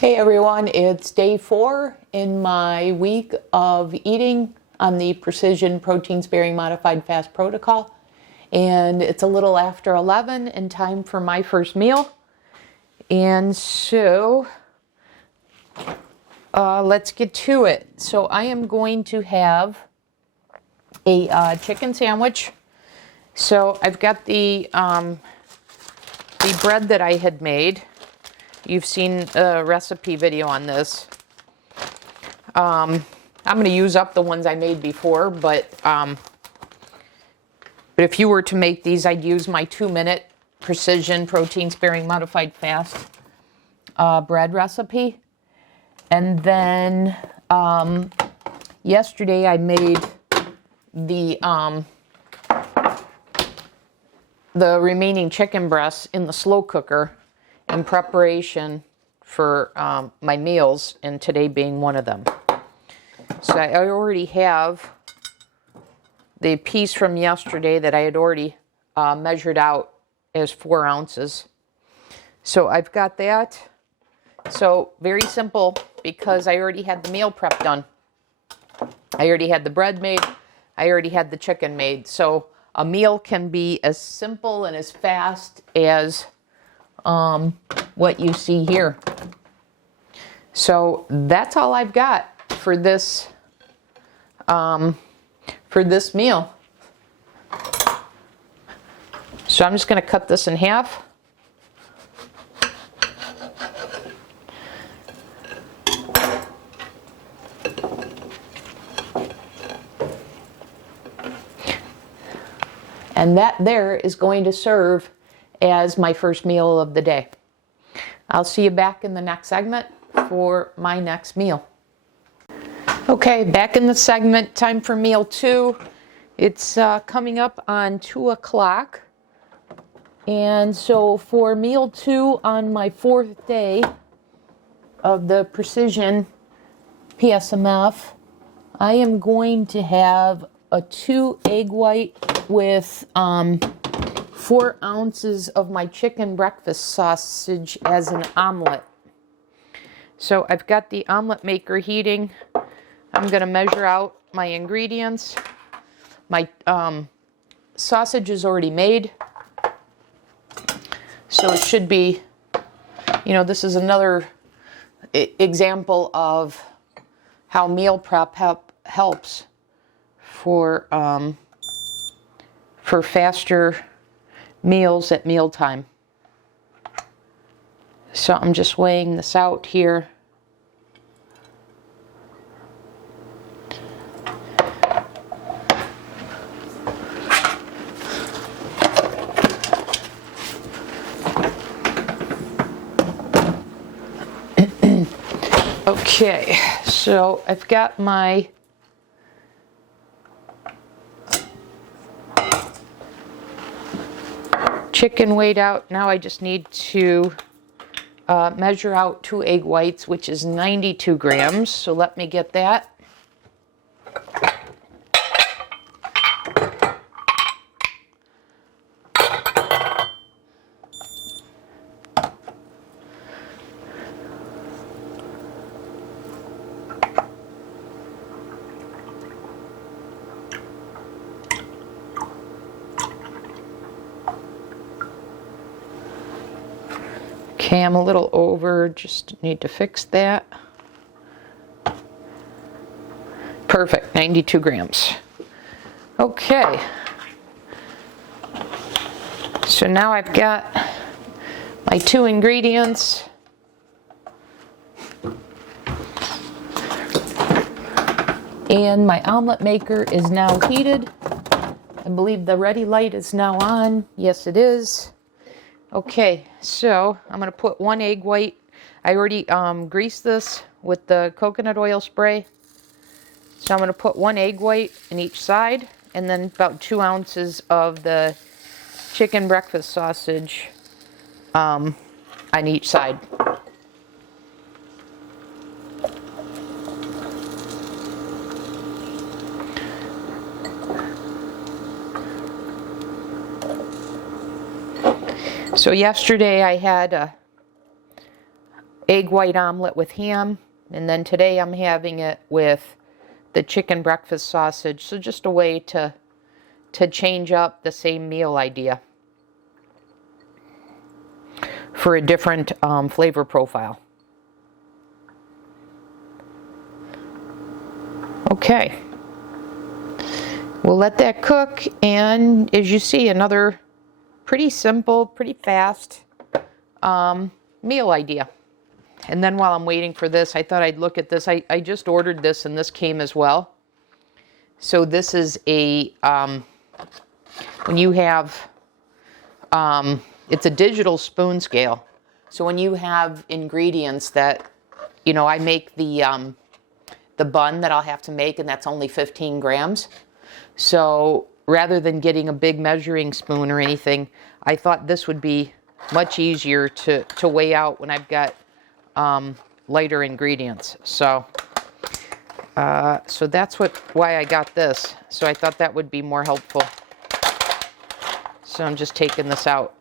Hey everyone, it's day 4 in my week of eating on the Precision Protein Sparing Modified Fast Protocol. And it's a little after 11 and time for my first meal. And so let's get to it. So I am going to have a chicken sandwich. So I've got the bread that I had made. You've seen a recipe video on this. I'm going to use up the ones I made before, but if you were to make these, I'd use my 2-minute Precision Protein Sparing Modified Fast bread recipe. And then yesterday I made the remaining chicken breasts in the slow cooker in preparation for my meals, and today being one of them. So I already have the piece from yesterday that I had already measured out as 4 ounces. So I've got that. So very simple, because I already had the meal prep done. I already had the bread made. I already had the chicken made. So a meal can be as simple and as fast as what you see here. So that's all I've got for this meal. So I'm just going to cut this in half. And that there is going to serve as my first meal of the day. I'll see you back in the next segment for my next meal. Okay, back in the segment, time for meal 2. It's coming up on 2 o'clock. And so for meal 2 on my 4th day of the Precision PSMF, I am going to have a 2 egg white with 4 ounces of my chicken breakfast sausage as an omelet. So I've got the omelet maker heating. I'm going to measure out my ingredients. My sausage is already made. So it should be, this is another example of how meal prep helps for faster meals at mealtime. So I'm just weighing this out here. Okay, so I've got my chicken weighed out. Now I just need to measure out 2 egg whites, which is 92 grams. So let me get that. Okay, I'm a little over, just need to fix that. Perfect, 92 grams. Okay. So now I've got my 2 ingredients. And my omelet maker is now heated. I believe the ready light is now on. Yes, it is. Okay, so I'm going to put 1 egg white. I already greased this with the coconut oil spray. So I'm going to put 1 egg white in each side, and then about 2 ounces of the chicken breakfast sausage on each side. So yesterday I had egg white omelet with ham. And then today I'm having it with the chicken breakfast sausage. So just a way to change up the same meal idea for a different flavor profile. Okay, we'll let that cook, and as you see, another pretty simple, pretty fast meal idea. And then while I'm waiting for this, I thought I'd look at this. I just ordered this, and this came as well. So this is a, when you have, it's a digital spoon scale. So when you have ingredients that, you know, I make the bun that I'll have to make, and that's only 15 grams. So rather than getting a big measuring spoon or anything, I thought this would be much easier to weigh out when I've got lighter ingredients. So so that's why I got this. So I thought that would be more helpful. So I'm just taking this out.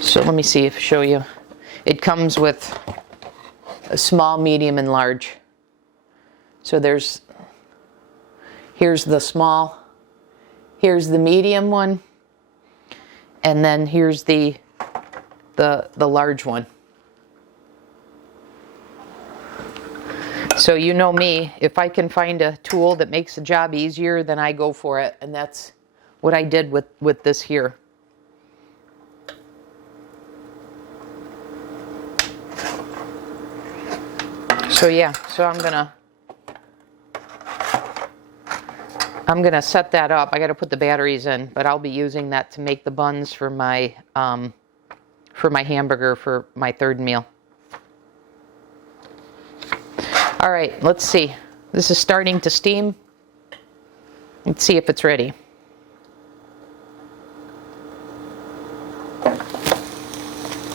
So let me see if I show you. It comes with a small, medium, and large. So here's the small, here's the medium one, and then here's the large one. So you know me, if I can find a tool that makes the job easier, then I go for it, and that's what I did with this here. So yeah, so I'm gonna set that up. I gotta put the batteries in, but I'll be using that to make the buns for my hamburger for my third meal. All right, let's see. This is starting to steam. Let's see if it's ready.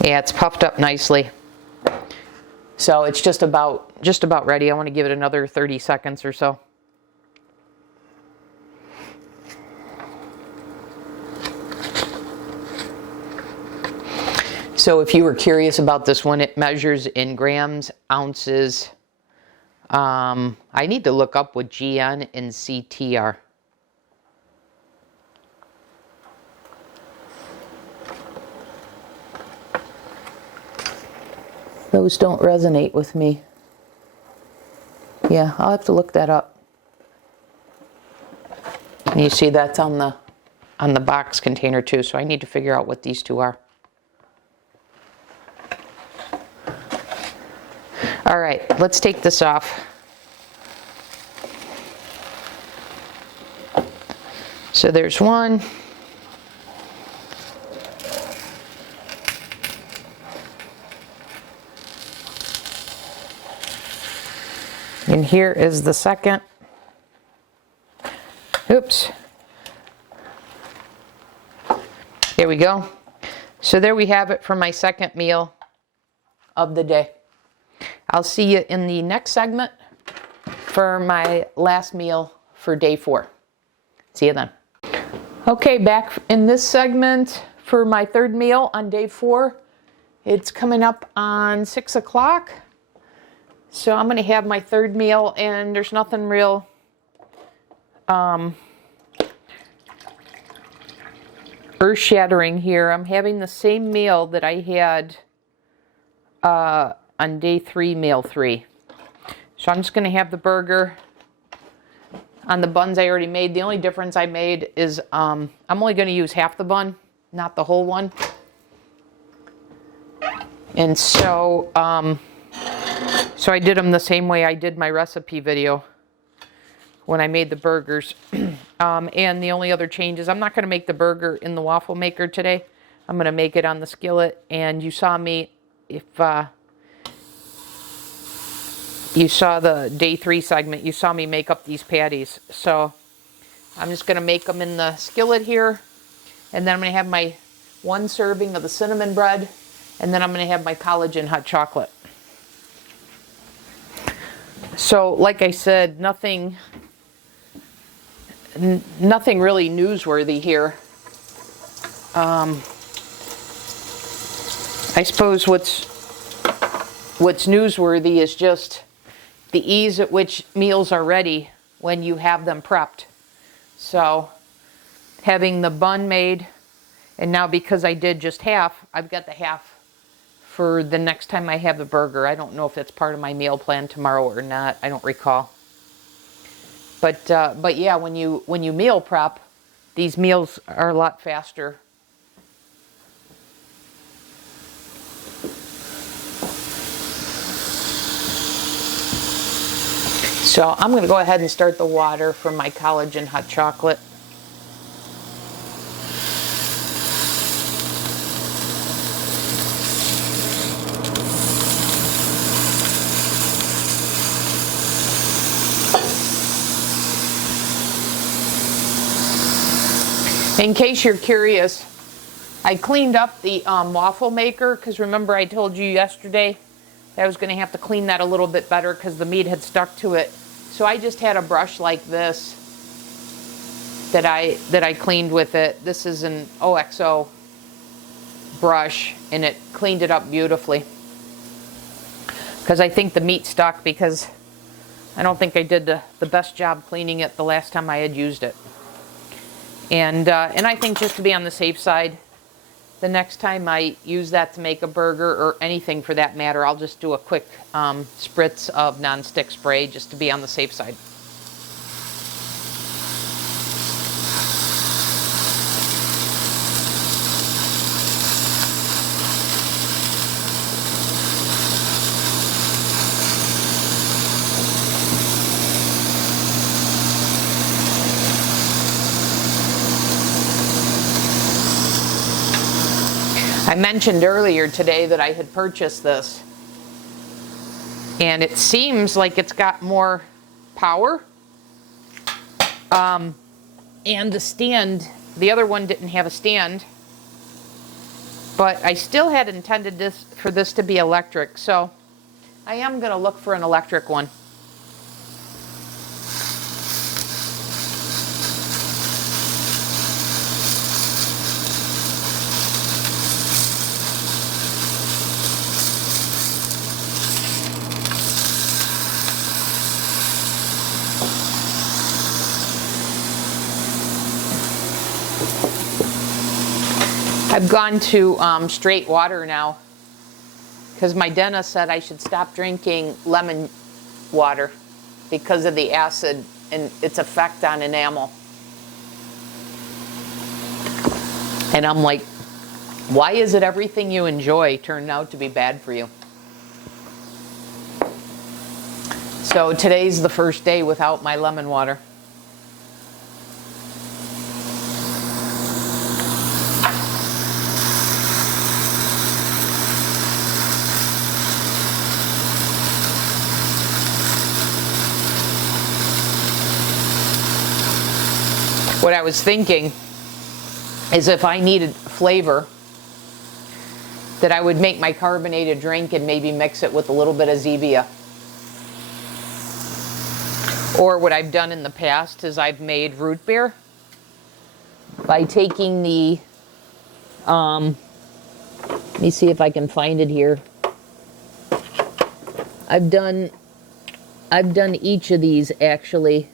Yeah, it's puffed up nicely. So it's just about ready. I want to give it another 30 seconds or so. So if you were curious about this one, it measures in grams, ounces. I need to look up what GN and CT are. Those don't resonate with me. Yeah, I'll have to look that up. And you see that's on the box container too, so I need to figure out what these two are. All right, let's take this off. So there's one. And here is the second. Oops. There we go. So there we have it for my second meal of the day. I'll see you in the next segment for my last meal for day 4. See you then. Okay, back in this segment for my third meal on day 4. It's coming up on 6 o'clock. So I'm going to have my third meal, and there's nothing real earth-shattering here. I'm having the same meal that I had on day 3, meal 3. So I'm just going to have the burger on the buns I already made. The only difference I made is I'm only going to use half the bun, not the whole one. And so so I did them the same way I did my recipe video when I made the burgers. And the only other change is I'm not going to make the burger in the waffle maker today. I'm going to make it on the skillet. And you saw me, if you saw the day 3 segment, you saw me make up these patties. So I'm just going to make them in the skillet here. And then I'm going to have my 1 serving of the cinnamon bread. And then I'm going to have my collagen hot chocolate. So, like I said, nothing really newsworthy here. I suppose what's newsworthy is just the ease at which meals are ready when you have them prepped. So having the bun made, and now because I did just half, I've got the half for the next time I have the burger. I don't know if it's part of my meal plan tomorrow or not. I don't recall. But yeah, when you meal prep, these meals are a lot faster. So I'm going to go ahead and start the water for my collagen hot chocolate. In case you're curious, I cleaned up the waffle maker, because remember I told you yesterday that I was going to have to clean that a little bit better because the meat had stuck to it. So I just had a brush like this that I cleaned with it. This is an OXO brush, and it cleaned it up beautifully. Because I think the meat stuck, because I don't think I did the best job cleaning it the last time I had used it. And I think just to be on the safe side, the next time I use that to make a burger, or anything for that matter, I'll just do a quick spritz of non-stick spray just to be on the safe side. I mentioned earlier today that I had purchased this, and it seems like it's got more power, and the stand, the other one didn't have a stand, but I still had intended for this to be electric, so I am going to look for an electric one. I've gone to straight water now, because my dentist said I should stop drinking lemon water because of the acid and its effect on enamel. And I'm like, why is it everything you enjoy turned out to be bad for you? So today's the first day without my lemon water. What I was thinking is if I needed flavor, that I would make my carbonated drink and maybe mix it with a little bit of Zevia. Or what I've done in the past is I've made root beer by taking the, let me see if I can find it here. I've done each of these actually,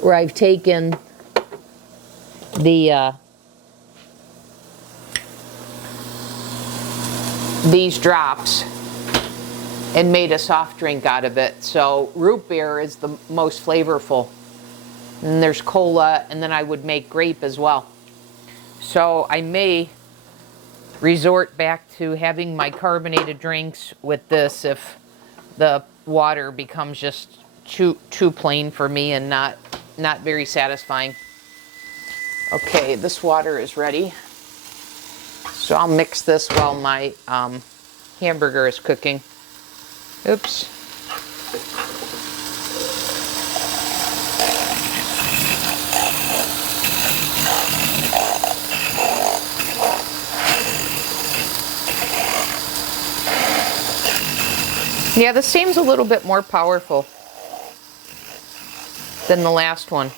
where I've taken the these drops and made a soft drink out of it. So root beer is the most flavorful, and there's cola, and then I would make grape as well. So I may resort back to having my carbonated drinks with this if the water becomes just too plain for me and not very satisfying. Okay, this water is ready. So I'll mix this while my hamburger is cooking. Oops. Yeah, this seems a little bit more powerful than the last one.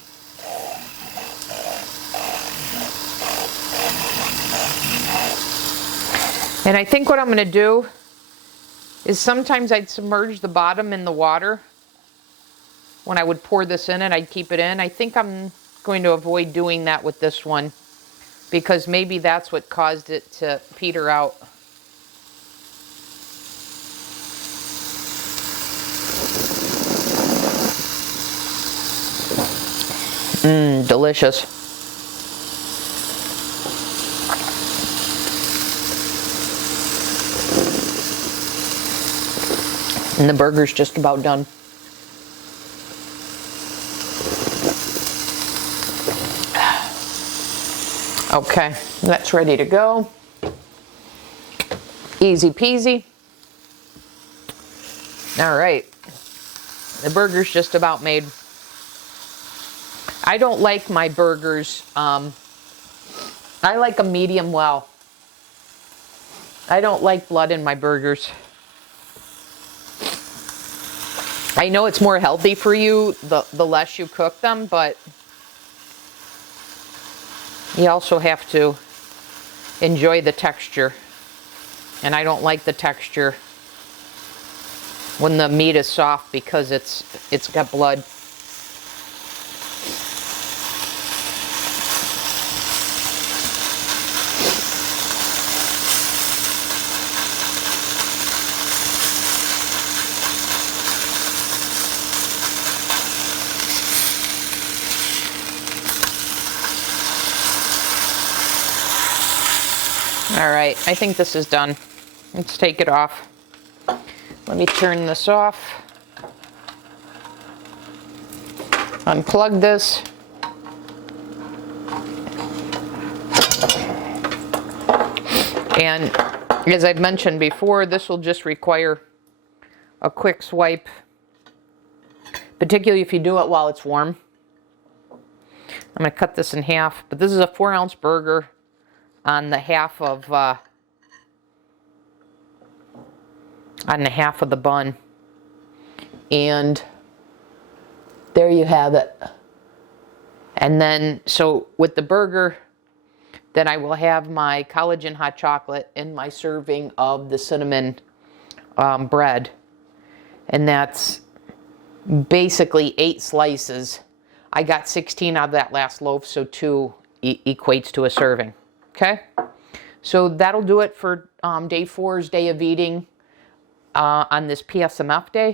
And I think what I'm going to do is sometimes I'd submerge the bottom in the water. When I would pour this in it, I'd keep it in. I think I'm going to avoid doing that with this one because maybe that's what caused it to peter out. Delicious. And the burger's just about done. Okay, that's ready to go. Easy peasy. All right, the burger's just about made. I don't like my burgers, I like a medium well. I don't like blood in my burgers. I know it's more healthy for you the less you cook them, but you also have to enjoy the texture. And I don't like the texture when the meat is soft because it's got blood. All right, I think this is done. Let's take it off. Let me turn this off. Unplug this. And as I've mentioned before, this will just require a quick swipe, particularly if you do it while it's warm. I'm going to cut this in half, but this is a 4-ounce burger on the half of the bun. And there you have it. And then, so with the burger, then I will have my collagen hot chocolate and my serving of the cinnamon bread. And that's basically 8 slices. I got 16 out of that last loaf, so 2 equates to a serving. Okay? So that'll do it for day 4's day of eating on this PSMF day.